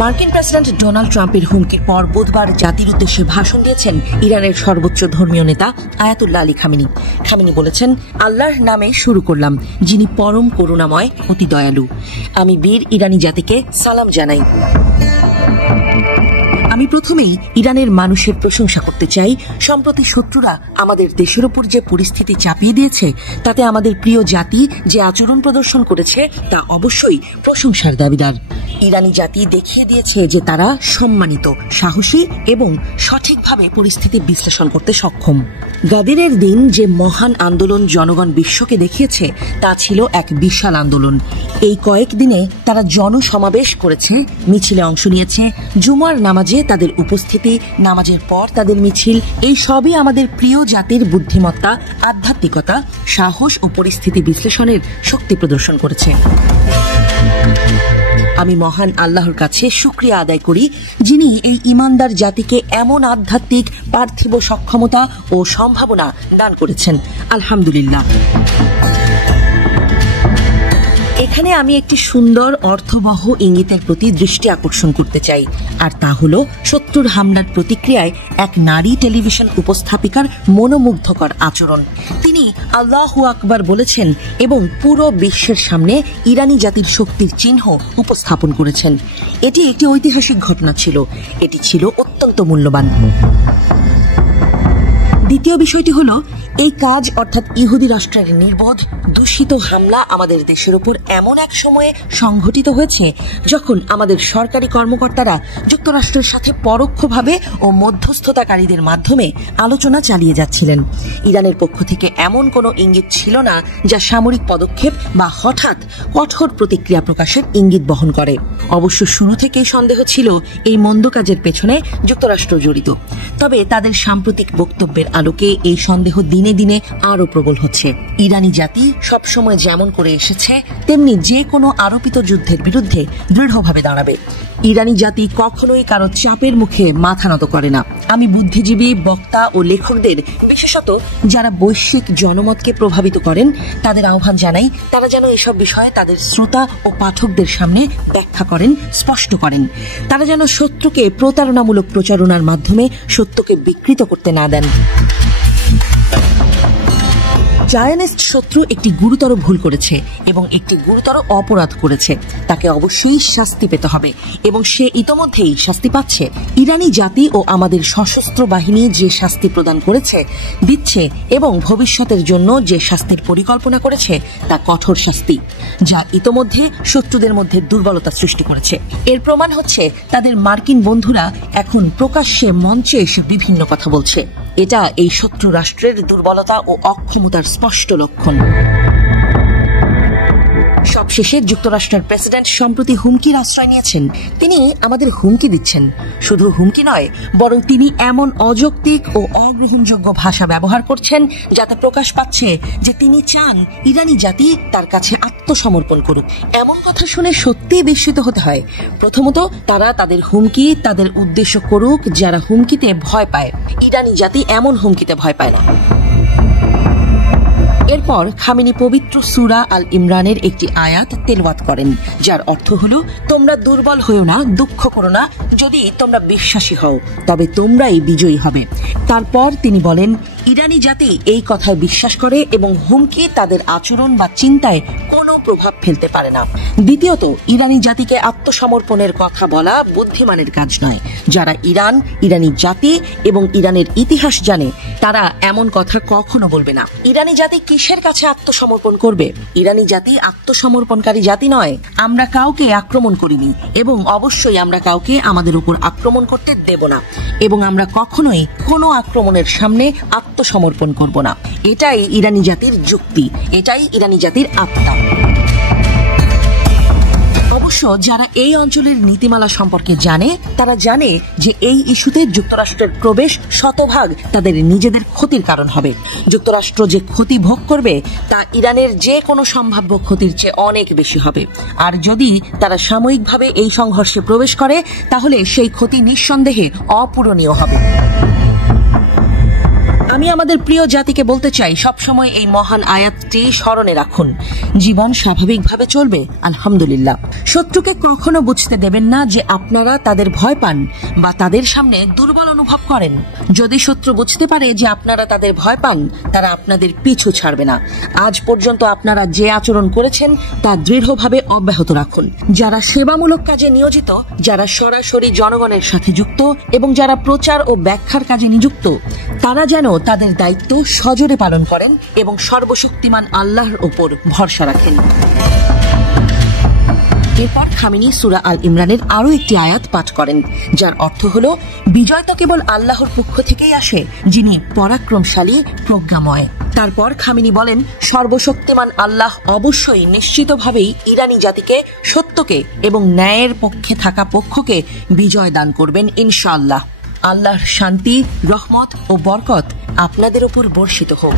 মার্কিন president Donald ট্রাম্পের হুমকির পর বুধবার জাতির উদ্দেশ্যে ভাষণ দিয়েছেন ইরানের সর্বোচ্চ ধর্মীয় নেতা আয়াতুল্লাহ আলী খামেনি। খামেনি বলেছেন, আল্লাহর নামে শুরু করলাম, যিনি পরম করুণাময়, অতি দয়ালু। আমি বীর ইরানি জাতিকে সালাম জানাই। আমি প্রথমেই ইরানের মানুষের প্রশংসা করতে চাই। সম্প্রতি শত্রুরা আমাদের দেশের উপর যে পরিস্থিতি চাপিয়ে দিয়েছে, তাতে আমাদের প্রিয় জাতি যে আচরণ প্রদর্শন করেছে তা অবশ্যই প্রশংসার দাবিদার। ইরানি জাতি দেখিয়ে দিয়েছে যে তারা সম্মানিত, সাহসী এবং সঠিকভাবে পরিস্থিতি বিশ্লেষণ করতে সক্ষম। গাদিরের দিন যে মহান আন্দোলন জনগণ বিশ্বকে দেখিয়েছে, তা ছিল এক বিশাল আন্দোলন। এই কয়েকদিনে তারা জনসমাবেশ করেছে, মিছিলে অংশ নিয়েছে, জুমার নামাজে তাদের উপস্থিতি, নামাজের পর তাদের মিছিল, এই সবই আমাদের প্রিয় জাতির বুদ্ধিমত্তা, আধ্যাত্মিকতা, সাহস ও পরিস্থিতি বিশ্লেষণের শক্তি প্রদর্শন করেছে। আমি মহান আল্লাহর কাছে শুকরিয়া আদায় করি, যিনি এই ইমানদার জাতিকে এমন আধ্যাত্মিক পার্থিব সক্ষমতা ও সম্ভাবনা দান করেছেন। আলহামদুলিল্লাহ। এখানে আমি একটি সুন্দর অর্থবহ ইঙ্গিতের প্রতি দৃষ্টি আকর্ষণ করতে চাই, আর তা হল শত্রুর হামলার প্রতিক্রিয়ায় এক নারী টেলিভিশন উপস্থাপিকার মনোমুগ্ধকর আচরণ। তিনি আল্লাহু আকবার বলেছেন এবং পুরো বিশ্বের সামনে ইরানি জাতির শক্তির চিহ্ন উপস্থাপন করেছেন। এটি একটি ঐতিহাসিক ঘটনা ছিল, এটি ছিল অত্যন্ত মূল্যবান। দ্বিতীয় বিষয়টি হল, এই কাজ অর্থাৎ ইহুদি রাষ্ট্রের নির্বোধ দূষিত হামলা আমাদের দেশের উপর এমন এক সময়ে সংঘটিত হয়েছে যখন আমাদের সরকারি কর্মকর্তারা যুক্তরাষ্ট্রের সাথে পরোক্ষভাবে ও মধ্যস্থতাকারীদের মাধ্যমে আলোচনা চালিয়ে যাচ্ছিলেন। ইরানের পক্ষ থেকে এমন কোনো ইঙ্গিত ছিল না যা সামরিক পদক্ষেপ বা হঠাৎ কঠোর প্রতিক্রিয়া প্রকাশের ইঙ্গিত বহন করে। অবশ্য শুরু থেকেই সন্দেহ ছিল এই মন্দ কাজের পেছনে যুক্তরাষ্ট্র জড়িত, তবে তাদের সাম্প্রতিক বক্তব্যের আলোকে এই সন্দেহ দিনে দিনে আরো প্রবল হচ্ছে। ইরানি জাতি সবসময় যেমন করে এসেছে, তেমনি যে কোনো আরোপিত যুদ্ধের বিরুদ্ধে দৃঢ়ভাবে দাঁড়াবে। ইরানি জাতি কখনোই কারো চাপের মুখে মাথা নত করে না। আমি বুদ্ধিজীবী, বক্তা ও লেখকদের, বিশেষত যারা বৈশ্বিক জনমতকে প্রভাবিত করেন, তাদের আহ্বান জানাই, তারা যেন এসব বিষয়ে তাদের শ্রোতা ও পাঠকদের সামনে ব্যাখ্যা করেন, স্পষ্ট করেন। তারা যেন শত্রুকে প্রতারণামূলক প্রচারণার মাধ্যমে সত্যকে বিকৃত করতে না দেন। জায়নিস্ট শত্রু একটি গুরুতর ভুল করেছে এবং একটি গুরুতর অপরাধ করেছে, তাকে অবশ্যই শাস্তি পেতে হবে এবং সে ইতোমধ্যেই শাস্তি পাচ্ছে। ইরানি জাতি ও আমাদের সশস্ত্র বাহিনী যে শাস্তি প্রদান করেছে, দিচ্ছে এবং ভবিষ্যতের জন্য যে শাস্তির পরিকল্পনা করেছে, তা কঠোর শাস্তি, যা ইতোমধ্যে শত্রুদের মধ্যে দুর্বলতা সৃষ্টি করেছে। এর প্রমাণ হচ্ছে তাদের মার্কিন বন্ধুরা এখন প্রকাশ্যে মঞ্চে এসে বিভিন্ন কথা বলছে। এটা এই শত্রু রাষ্ট্রের দুর্বলতা ও অক্ষমতার স্পষ্ট লক্ষণ। সবশেষে যুক্তরাষ্ট্রের প্রেসিডেন্ট সম্প্রতি হুমকির আশ্রয় নিয়েছেন। তিনি আমাদের হুমকি দিচ্ছেন, শুধু হুমকি নয়, বরং তিনি এমন অযৌক্তিক ও অগ্রহণযোগ্য ভাষা ব্যবহার করছেন যাতে প্রকাশ পাচ্ছে যে তিনি চান ইরানি জাতি তার কাছে আত্মসমর্পণ করুক। এমন কথা শুনে সত্যিই বিস্মিত হতে হয়। প্রথমত, তারা তাদের হুমকি তাদের উদ্দেশ্য করুক যারা হুমকিতে ভয় পায়। ইরানি জাতি এমন হুমকিতে ভয় পায় না। এরপর খামেনি পবিত্র সূরা আল ইমরানের একটি আয়াত তেলাওয়াত করেন, যার অর্থ হল, তোমরা দুর্বল হও না, দুঃখ করো না, যদি তোমরা বিশ্বাসী হও তবে তোমরাই বিজয়ী হবে। তারপর তিনি বলেন, ইরানি জাতি এই কথায় বিশ্বাস করে এবং হুমকি তাদের আচরণ বা চিন্তায় কোনো প্রভাব ফেলতে পারে না। দ্বিতীয়ত, ইরানি জাতিকে আত্মসমর্পণের কথা বলা বুদ্ধিমানের কাজ নয়। যারা ইরান, ইরানি জাতি এবং ইরানের ইতিহাস জানে, তারা এমন কথা কখনো বলবে না। ইরানি জাতি কিসের কাছে আত্মসমর্পণ করবে? ইরানি জাতি আত্মসমর্পণকারী জাতি নয়। আমরা কাউকে আক্রমণ করিনি এবং অবশ্যই আমরা কাউকে আমাদের উপর আক্রমণ করতে দেব না, এবং আমরা কখনোই কোনো আক্রমণের সামনে আত্মসমর্পণ করব না। এটাই ইরানি জাতির যুক্তি, এটাই ইরানি জাতির আত্মা। অবশ্য যারা এই অঞ্চলের নীতিমালা সম্পর্কে জানে, তারা জানে যে এই ইস্যুতে যুক্তরাষ্ট্রের প্রবেশ শতভাগ তাদের নিজেদের ক্ষতির কারণ হবে। যুক্তরাষ্ট্র যে ক্ষতি ভোগ করবে তা ইরানের যে কোনো সম্ভাব্য ক্ষতির চেয়ে অনেক বেশি হবে। আর যদি তারা সাময়িকভাবে এই সংঘর্ষে প্রবেশ করে, তাহলে সেই ক্ষতি নিঃসন্দেহে অপূরণীয় হবে। আমি আমাদের প্রিয় জাতিকে বলতে চাই, সবসময় এই মহান আয়াতটি স্মরণে রাখুন। জীবন স্বাভাবিকভাবে চলবে, আলহামদুলিল্লাহ। শত্রুকে কখনো বুঝতে দেবেন না যে আপনারা তাদের ভয় পান বা তাদের সামনে দুর্বল অনুভব করেন। যদি শত্রু বুঝতে পারে যে আপনারা তাদের ভয় পান, তারা আপনাদের পিছু ছাড়বে না। আজ পর্যন্ত আপনারা যে আচরণ করেছেন তা দৃঢ়ভাবে অব্যাহত রাখুন। যারা সেবামূলক কাজে নিয়োজিত, যারা সরাসরি জনগণের সাথে যুক্ত এবং যারা প্রচার ও ব্যাখ্যার কাজে নিযুক্ত, তারা যেন তাদের দায়িত্ব সজোরে পালন করেন এবং সর্বশক্তিমান আল্লাহর উপর ভরসা রাখেন। এরপর খামেনি সূরা আল ইমরানের আরো একটি আয়াত পাঠ করেন, যার অর্থ হলো, বিজয় তো কেবল আল্লাহর পক্ষ থেকেই আসে, যিনি পরাক্রমশালী, প্রজ্ঞাময়। তারপর খামেনি বলেন, সর্বশক্তিমান আল্লাহ অবশ্যই নিশ্চিতভাবেই ইরানি জাতিকে, সত্যকে এবং ন্যায়ের পক্ষে থাকা পক্ষকে বিজয় দান করবেন ইনশাআল্লাহ। আল্লাহর শান্তি, রহমত ও বরকত আপনাদের উপর বর্ষিত হোক।